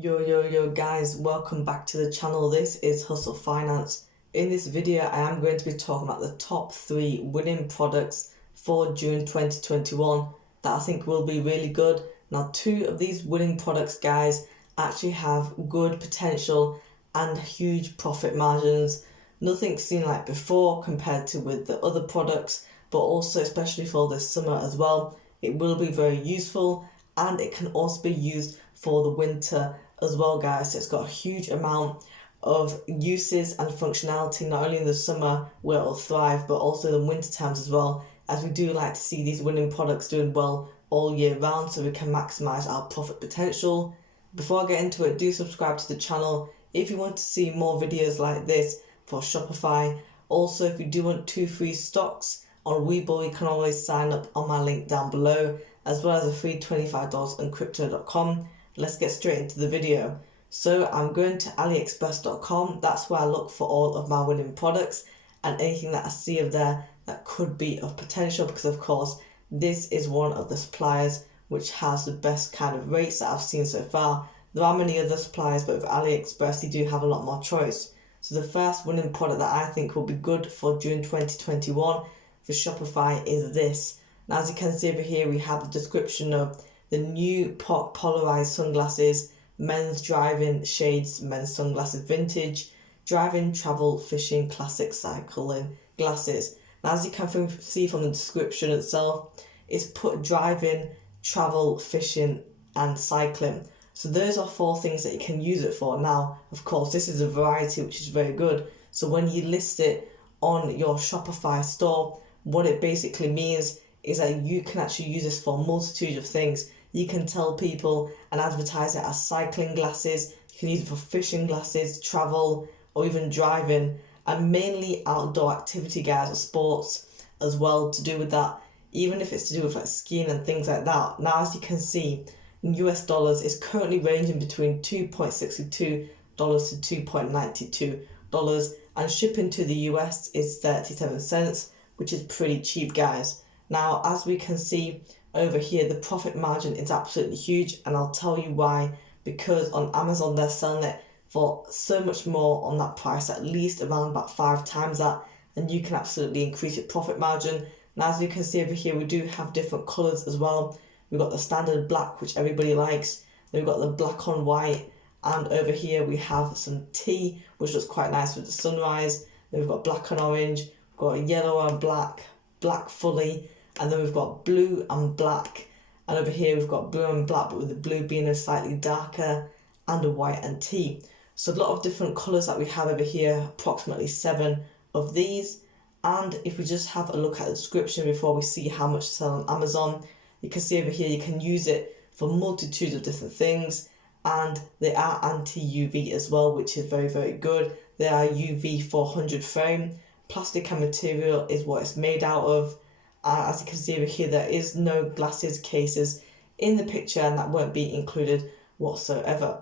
Yo guys, welcome back to the channel. This is Hustle Finance. In this video I am going to be talking about the top 3 winning products for June 2021 that I think will be really good. Now 2 of these winning products, guys, actually have good potential and huge profit margins. Nothing seen like before compared to with the other products, but also especially for this summer as well. It will be very useful and it can also be used for the winter as well, guys. So it's got a huge amount of uses and functionality, not only in the summer where it'll thrive, but also in the winter times as well, as we do like to see these winning products doing well all year round so we can maximize our profit potential. Before I get into it, do subscribe to the channel if you want to see more videos like this for Shopify. Also, if you do want 2 free stocks on Webull, you can always sign up on my link down below, as well as a free $25 on crypto.com. Let's get straight into the video. So I'm going to aliexpress.com. That's where I look for all of my winning products and anything that I see of there that could be of potential, because of course this is one of the suppliers which has the best kind of rates that I've seen so far. There are many other suppliers, but with AliExpress you do have a lot more choice. So the first winning product that I think will be good for June 2021 for Shopify is this. Now, as you can see over here, we have the description of the new polarized sunglasses, men's driving shades, men's sunglasses vintage, driving, travel, fishing, classic cycling glasses. Now, as you can see from the description itself, it's put driving, travel, fishing and cycling. So those are 4 things that you can use it for. Now, of course, this is a variety which is very good. So when you list it on your Shopify store, what it basically means is that you can actually use this for a multitude of things. You can tell people and advertise it as cycling glasses. You can use it for fishing glasses, travel, or even driving, and mainly outdoor activity, guys, or sports as well to do with that, even if it's to do with like skiing and things like that. Now, as you can see, in US dollars, it's currently ranging between $2.62 to $2.92, and shipping to the US is 37 cents, which is pretty cheap, guys. Now, as we can see over here, the profit margin is absolutely huge, and I'll tell you why. Because on Amazon they're selling it for so much more on that price, at least around about 5 times that, and you can absolutely increase your profit margin. Now, as you can see over here, we do have different colours as well. We've got the standard black, which everybody likes. Then we've got the black on white, and over here we have some tea, which looks quite nice with the sunrise. Then we've got black and orange, we've got yellow and black, black fully, and then we've got blue and black, and over here we've got blue and black, but with the blue being a slightly darker, and a white and tea. So a lot of different colours that we have over here, approximately 7 of these. And if we just have a look at the description before we see how much to sell on Amazon, you can see over here you can use it for multitudes of different things, and they are anti-UV as well, which is very, very good. They are UV 400 frame. Plastic and material is what it's made out of. As you can see over here, there is no glasses cases in the picture, and that won't be included whatsoever.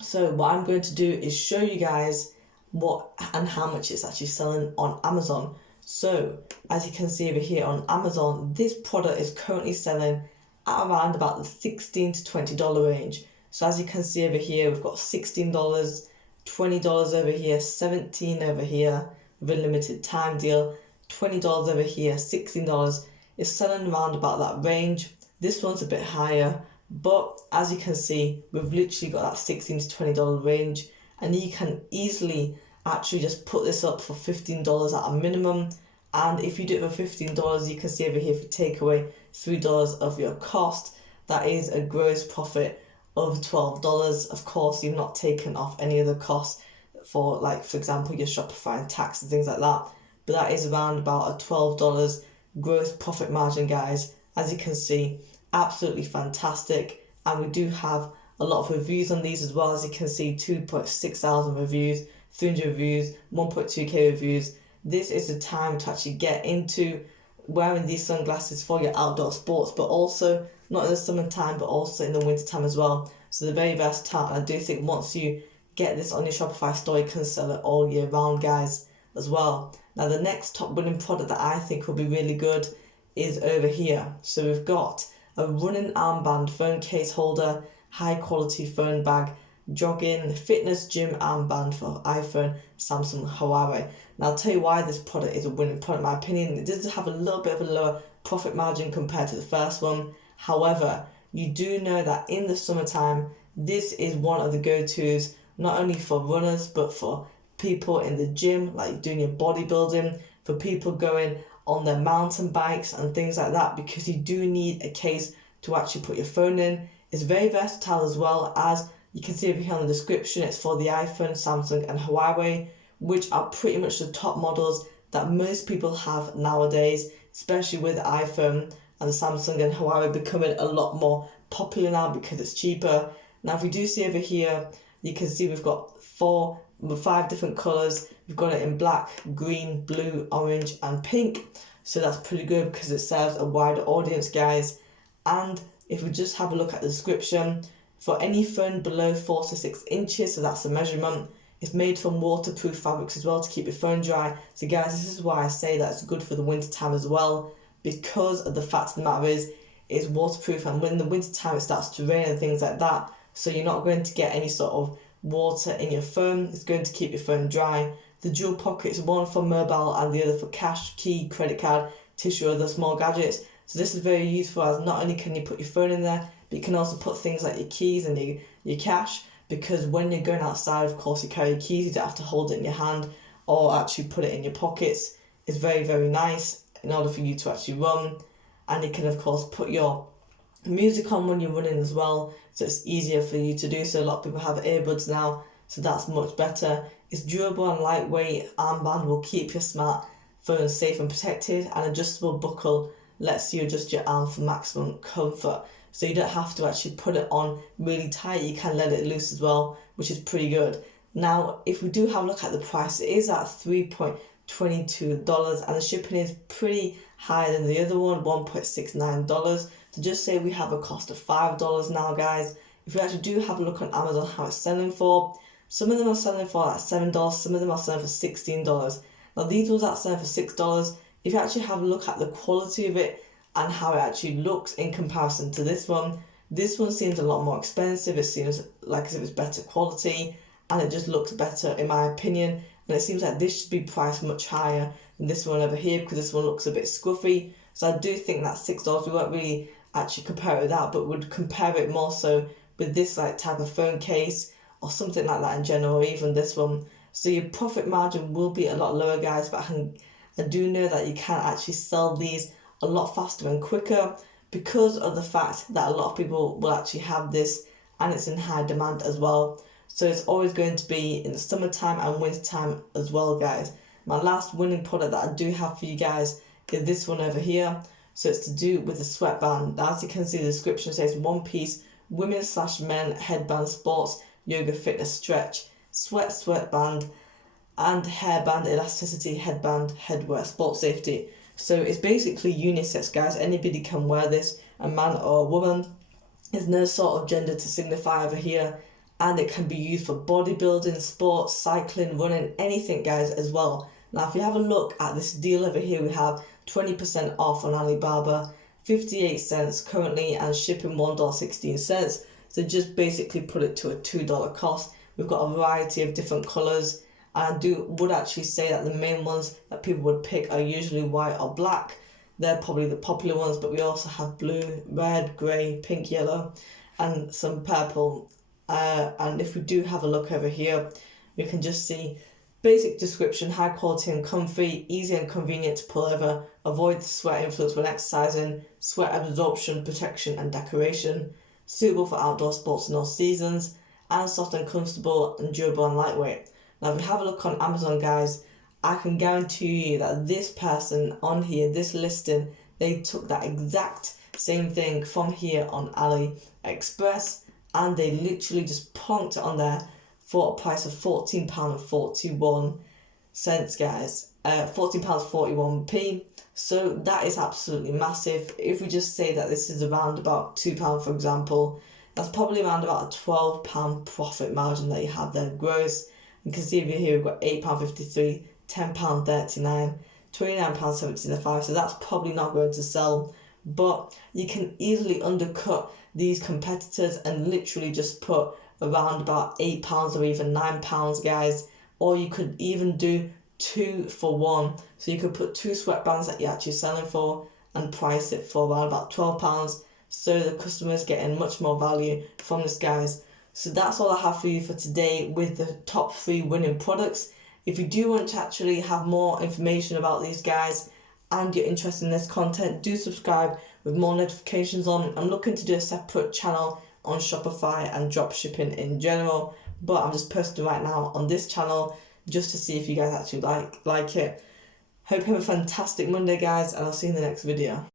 So what I'm going to do is show you guys what and how much it's actually selling on Amazon. So as you can see over here on Amazon, this product is currently selling at around about the $16 to $20 range. So as you can see over here, we've got $16, $20 over here, $17 over here with a limited time deal, $20 over here, $16 is selling around about that range. This one's a bit higher, but as you can see, we've literally got that $16 to $20 range, and you can easily actually just put this up for $15 at a minimum. And if you do it for $15, you can see over here, if you take away $3 of your cost, that is a gross profit of $12. Of course, you've not taken off any other costs for, like, for example, your Shopify and tax and things like that. But that is around about a $12 gross profit margin, guys. As you can see, absolutely fantastic. And we do have a lot of reviews on these as well. As you can see, 2.6 thousand reviews, 300 reviews, 1.2k reviews. This is the time to actually get into wearing these sunglasses for your outdoor sports, but also not in the summertime, but also in the wintertime as well. So they're very versatile, and I do think once you get this on your Shopify store, you can sell it all year round, guys, as well. Now, the next top winning product that I think will be really good is over here. So we've got a running armband, phone case holder, high quality phone bag, jogging, fitness, gym armband for iPhone, Samsung, Huawei. Now I'll tell you why this product is a winning product. In my opinion, it does have a little bit of a lower profit margin compared to the first one. However, you do know that in the summertime, this is one of the go-tos, not only for runners, but for people in the gym, like doing your bodybuilding, for people going on their mountain bikes and things like that, because you do need a case to actually put your phone in. It's very versatile as well, as you can see over here on the description. It's for the iPhone, Samsung and Huawei, which are pretty much the top models that most people have nowadays, especially with iPhone and Samsung and Huawei becoming a lot more popular now because it's cheaper. Now if we do see over here, you can see we've got 5 different colours. We've got it in black, green, blue, orange and pink. So that's pretty good because it serves a wider audience, guys. And if we just have a look at the description, for any phone below 4 to 6 inches, so that's the measurement, it's made from waterproof fabrics as well to keep your phone dry. So guys, this is why I say that it's good for the winter time as well, because of the fact of the matter is it's waterproof, and when in the winter time it starts to rain and things like that, so you're not going to get any sort of water in your phone. It's going to keep your phone dry. The dual pockets, one for mobile and the other for cash, key, credit card, tissue, other small gadgets. So this is very useful, as not only can you put your phone in there, but you can also put things like your keys and your cash, because when you're going outside, of course, you carry your keys, you don't have to hold it in your hand or actually put it in your pockets. It's very, very nice in order for you to actually run. And you can, of course, put your music on when you're running as well, so it's easier for you to do so. A lot of people have earbuds now, so that's much better. It's durable and lightweight. Armband will keep your smartphone safe and protected. An adjustable buckle lets you adjust your arm for maximum comfort, so you don't have to actually put it on really tight. You can let it loose as well, which is pretty good. Now if we do have a look at the price, it is at $3.22 and the shipping is pretty higher than the other one, $1.69. To just say we have a cost of $5 now, guys. If we actually do have a look on Amazon how it's selling for, some of them are selling for like $7, some of them are selling for $16. Now these ones are selling for $6. If you actually have a look at the quality of it and how it actually looks in comparison to this one seems a lot more expensive. It seems like as if it's better quality and it just looks better in my opinion. And it seems like this should be priced much higher than this one over here, because this one looks a bit scruffy. So I do think that $6, we won't really actually compare it with that, but would compare it more so with this like type of phone case or something like that in general, or even this one. So your profit margin will be a lot lower, guys, but I do know that you can actually sell these a lot faster and quicker because of the fact that a lot of people will actually have this and it's in high demand as well. So it's always going to be in the summertime and wintertime as well, guys. My last winning product that I do have for you guys is this one over here. So it's to do with the sweatband. Now, as you can see, the description says one piece women/men headband, sports, yoga, fitness, stretch, sweatband, and hairband, elasticity, headband, headwear, sports safety. So it's basically unisex, guys. Anybody can wear this, a man or a woman. There's no sort of gender to signify over here. And it can be used for bodybuilding, sports, cycling, running, anything, guys, as well. Now, if you have a look at this deal over here, we have 20% off on Alibaba, 58 cents currently, and shipping $1.16. So just basically put it to a $2 cost. We've got a variety of different colours. And I would actually say that the main ones that people would pick are usually white or black. They're probably the popular ones, but we also have blue, red, grey, pink, yellow, and some purple. And if we do have a look over here, we can just see basic description: high quality and comfy, easy and convenient to pull over, avoid the sweat influence when exercising, sweat absorption, protection and decoration, suitable for outdoor sports in all seasons, and soft and comfortable and durable and lightweight. Now if we have a look on Amazon, guys, I can guarantee you that this person on here, this listing, they took that exact same thing from here on AliExpress, and they literally just plonked it on there for a price of £14.41, guys. £14.41p. So that is absolutely massive. If we just say that this is around about £2, for example, that's probably around about a £12 profit margin that you have there gross. You can see over here we've got £8.53, £10.39, £29.75. So that's probably not going to sell, but you can easily undercut these competitors and literally just put around about £8 or even £9, guys. Or you could even do 2 for 1. So you could put 2 sweatbands that you're actually selling for and price it for around about £12. So the customer's getting much more value from this, guys. So that's all I have for you for today with the top 3 winning products. If you do want to actually have more information about these guys and you're interested in this content, do subscribe with more notifications on. I'm looking to do a separate channel on Shopify and dropshipping in general, but I'm just posting right now on this channel just to see if you guys actually like it. Hope you have a fantastic Monday, guys, and I'll see you in the next video.